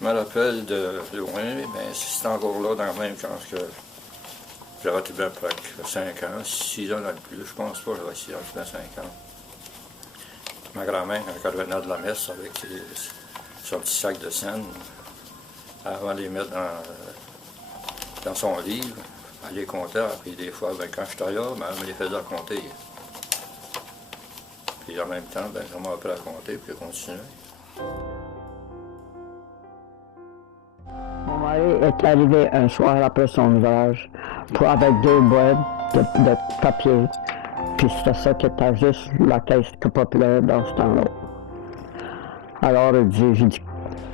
Je me rappelle de loin, mais c'est encore là dans le même sens que j'aurais été bien près de 5 ans, 6 ans dans le plus. Je pense pas que j'aurais 6 ans, je 5 ans. Ma grand-mère, quand elle revenait de la messe avec son petit sac de scène, avant de les mettre dans son livre, elle les comptait, puis des fois, ben, quand j'étais là, ben, elle me les faisait compter. Puis en même temps, ben, ça m'a appris à compter, puis à continuer. Mon mari est arrivé un soir après son ouvrage avec 2 boîtes de papier. Puis c'était ça qui était juste la caisse populaire dans ce temps-là. Alors j'ai dit,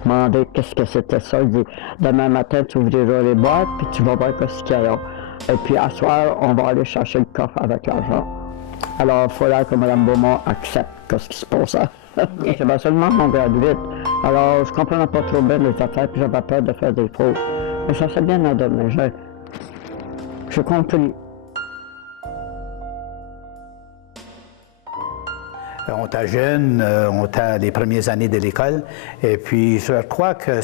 demandé qu'est-ce que c'était ça. Il dit, demain matin tu ouvriras les boîtes puis tu vas voir ce qu'il y a. Et puis à soir, on va aller chercher le coffre avec l'argent. Alors il faudrait que Mme Beaumont accepte ce qui se passait. J'avais seulement mon graduate. Alors je comprenais pas trop bien les affaires puis j'avais peur de faire des fautes. Mais ça s'est bien adonné. J'ai compris. On était jeunes, on était les premières années de l'école, et puis je crois que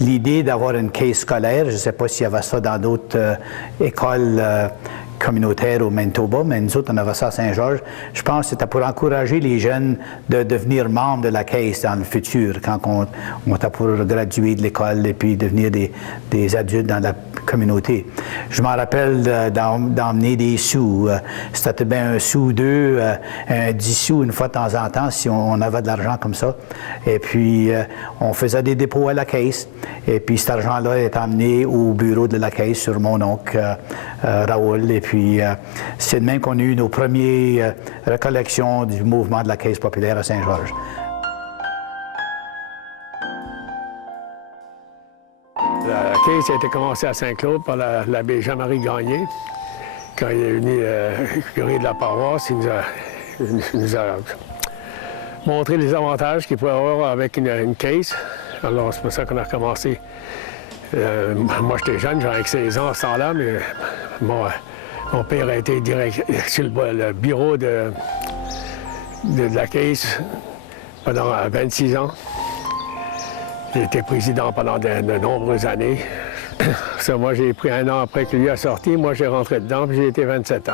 l'idée d'avoir une caisse scolaire, je ne sais pas s'il y avait ça dans d'autres écoles communautaires au Manitoba, mais nous autres, on avait ça à Saint-Georges. Je pense que c'était pour encourager les jeunes de devenir membres de la caisse dans le futur, quand on était pour graduer de l'école et puis devenir des adultes dans la communauté. Je m'en rappelle d'emmener des sous. C'était bien un sou ou deux, un 10 sous une fois de temps en temps, si on avait de l'argent comme ça. Et puis, on faisait des dépôts à la caisse. Et puis, cet argent-là est emmené au bureau de la caisse sur mon oncle, Raoul. Et puis, c'est de même qu'on a eu nos premières recollections du mouvement de la Caisse populaire à Saint-Georges. La caisse a été commencée à Saint-Claude par l'abbé Jean-Marie Gagné. Quand il est venu curé de la paroisse, il nous a montré les avantages qu'il pouvait avoir avec une caisse. Alors, c'est pour ça qu'on a recommencé. Moi, j'étais jeune, j'avais 16 ans à ce temps-là, mais mon père a été direct sur le bureau de la caisse pendant 26 ans. J'ai été président pendant de nombreuses années. Ça, moi, j'ai pris un an après que lui a sorti. Moi, j'ai rentré dedans, puis j'ai été 27 ans.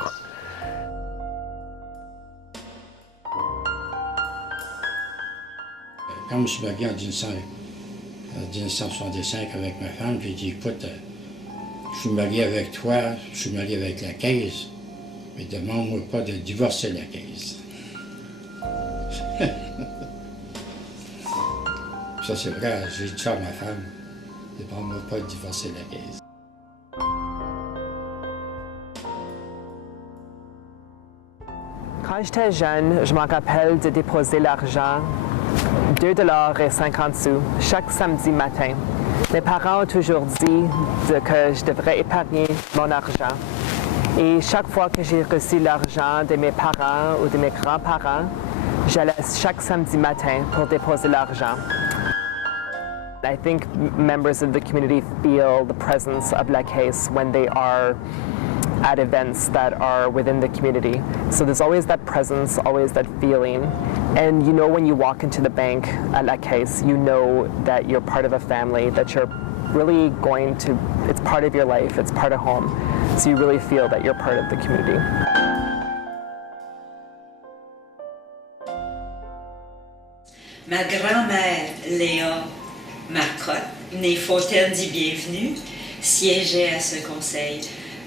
Quand je me suis marié en 1965 avec ma femme, j'ai dit, écoute, je suis marié avec toi, je suis marié avec la caisse, mais demande-moi pas de divorcer la caisse. Ça, c'est vrai, j'ai dit ça à ma femme, demande-moi pas de divorcer la caisse. Quand j'étais jeune, je me rappelle de déposer l'argent, 2,50 $ chaque samedi matin. Mes parents ont toujours dit que je devrais épargner mon argent. Et chaque fois que j'ai reçu l'argent de mes parents ou de mes grands-parents, j'allais chaque samedi matin pour déposer l'argent. I think members of the community feel the presence of La Caisse when they are at events that are within the community. So there's always that presence, always that feeling. And you know when you walk into the bank at La Caisse, you know that you're part of a family, that you're really going to, it's part of your life, it's part of home. So you really feel that you're part of the community. Ma grand-mère, Léa Marcotte, née Fontaine dit Bienvenue, siégeait à ce conseil.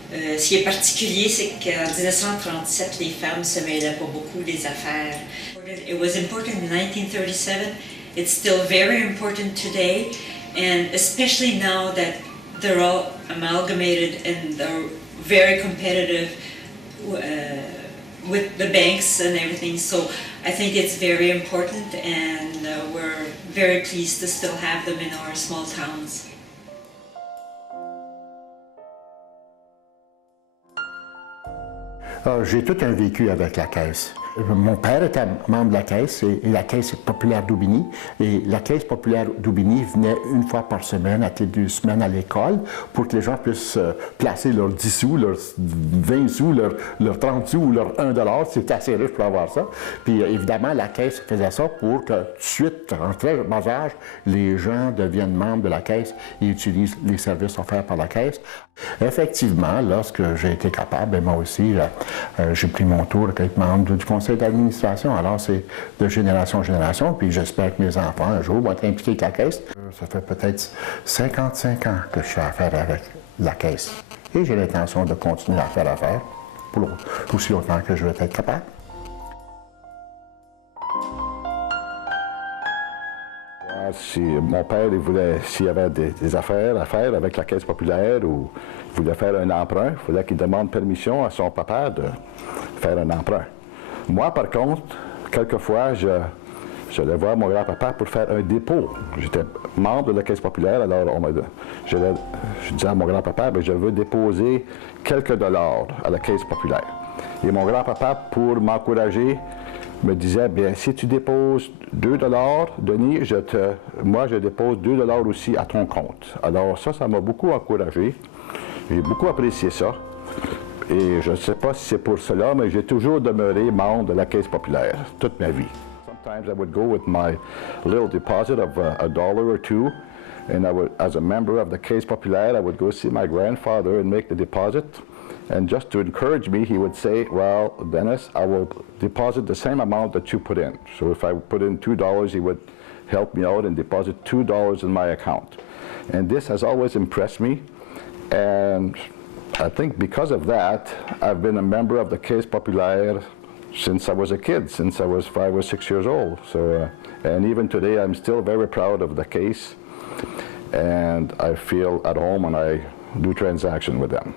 Ce qui est particulier, c'est qu'en 1937, les femmes se mêlaient pas beaucoup des affaires. It was important in 1937. It's still very important today, and especially now that they're all amalgamated and they're very competitive with the banks and everything. So I think it's very important, and we're very pleased to still have them in our small towns. J'ai tout un vécu avec la Caisse. Mon père était membre de la Caisse et la Caisse populaire d'Aubigny. Et la Caisse populaire d'Aubigny venait une fois par semaine, à toutes 2 semaines à l'école, pour que les gens puissent placer leurs 10 sous, leurs 20 sous, leurs 30 sous ou leurs 1 $. C'était assez riche pour avoir ça. Puis évidemment, la Caisse faisait ça pour que tout de suite, en très bas âge, les gens deviennent membres de la Caisse et utilisent les services offerts par la Caisse. Effectivement, lorsque j'ai été capable, moi aussi, j'ai pris mon tour d'être membre du conseil d'administration. Alors, c'est de génération en génération, puis j'espère que mes enfants, un jour, vont être impliqués avec la Caisse. Ça fait peut-être 55 ans que je fais affaire avec la Caisse. Et j'ai l'intention de continuer à faire affaire pour aussi longtemps que je vais être capable. Si mon père il voulait, s'il y avait des affaires à faire avec la Caisse populaire ou il voulait faire un emprunt, il fallait qu'il demande permission à son papa de faire un emprunt. Moi, par contre, quelquefois, j'allais voir mon grand-papa pour faire un dépôt. J'étais membre de la Caisse populaire, alors je disais à mon grand-papa, je veux déposer quelques dollars à la Caisse populaire. Et mon grand-papa, pour m'encourager, me disait, bien, si tu déposes 2 $, Denis, moi, je dépose 2 $ aussi à ton compte. Alors ça m'a beaucoup encouragé. J'ai beaucoup apprécié ça. Et je ne sais pas si c'est pour cela, mais j'ai toujours demeuré membre de la Caisse populaire toute ma vie. Sometimes I would go with my little deposit of $1 or $2, and I would, as a member of the Caisse populaire, I would go see my grandfather and make the deposit. And just to encourage me, he would say, well, Dennis, I will deposit the same amount that you put in. So if I put in $2, he would help me out and deposit $2 in my account. And this has always impressed me. And I think because of that, I've been a member of the Caisse populaire since I was a kid, since I was 5 or 6 years old. So, and even today, I'm still very proud of the Caisse. And I feel at home when I do transactions with them.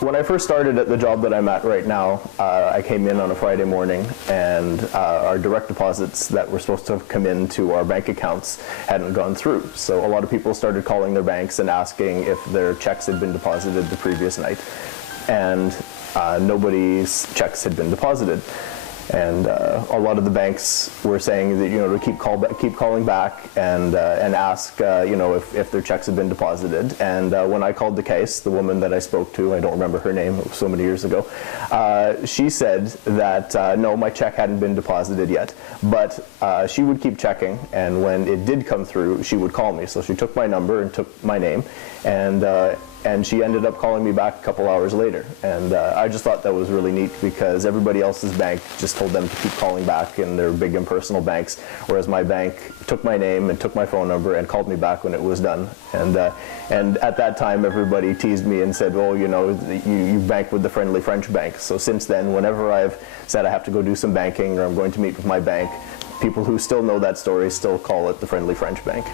When I first started at the job that I'm at right now, I came in on a Friday morning, and our direct deposits that were supposed to come into our bank accounts hadn't gone through. So a lot of people started calling their banks and asking if their checks had been deposited the previous night, and nobody's checks had been deposited. And a lot of the banks were saying that, to keep calling back and ask, if their checks had been deposited. And when I called the Caisse, the woman that I spoke to, I don't remember her name, it was so many years ago, she said that no, my check hadn't been deposited yet, but she would keep checking, and when it did come through, she would call me. So she took my number and took my name, and she ended up calling me back a couple hours later. And I just thought that was really neat, because everybody else's bank just told them to keep calling back, and they're big impersonal banks, whereas my bank took my name and took my phone number and called me back when it was done. And at that time, everybody teased me and said, well, you bank with the Friendly French Bank. So since then, whenever I've said I have to go do some banking or I'm going to meet with my bank, people who still know that story still call it the Friendly French Bank.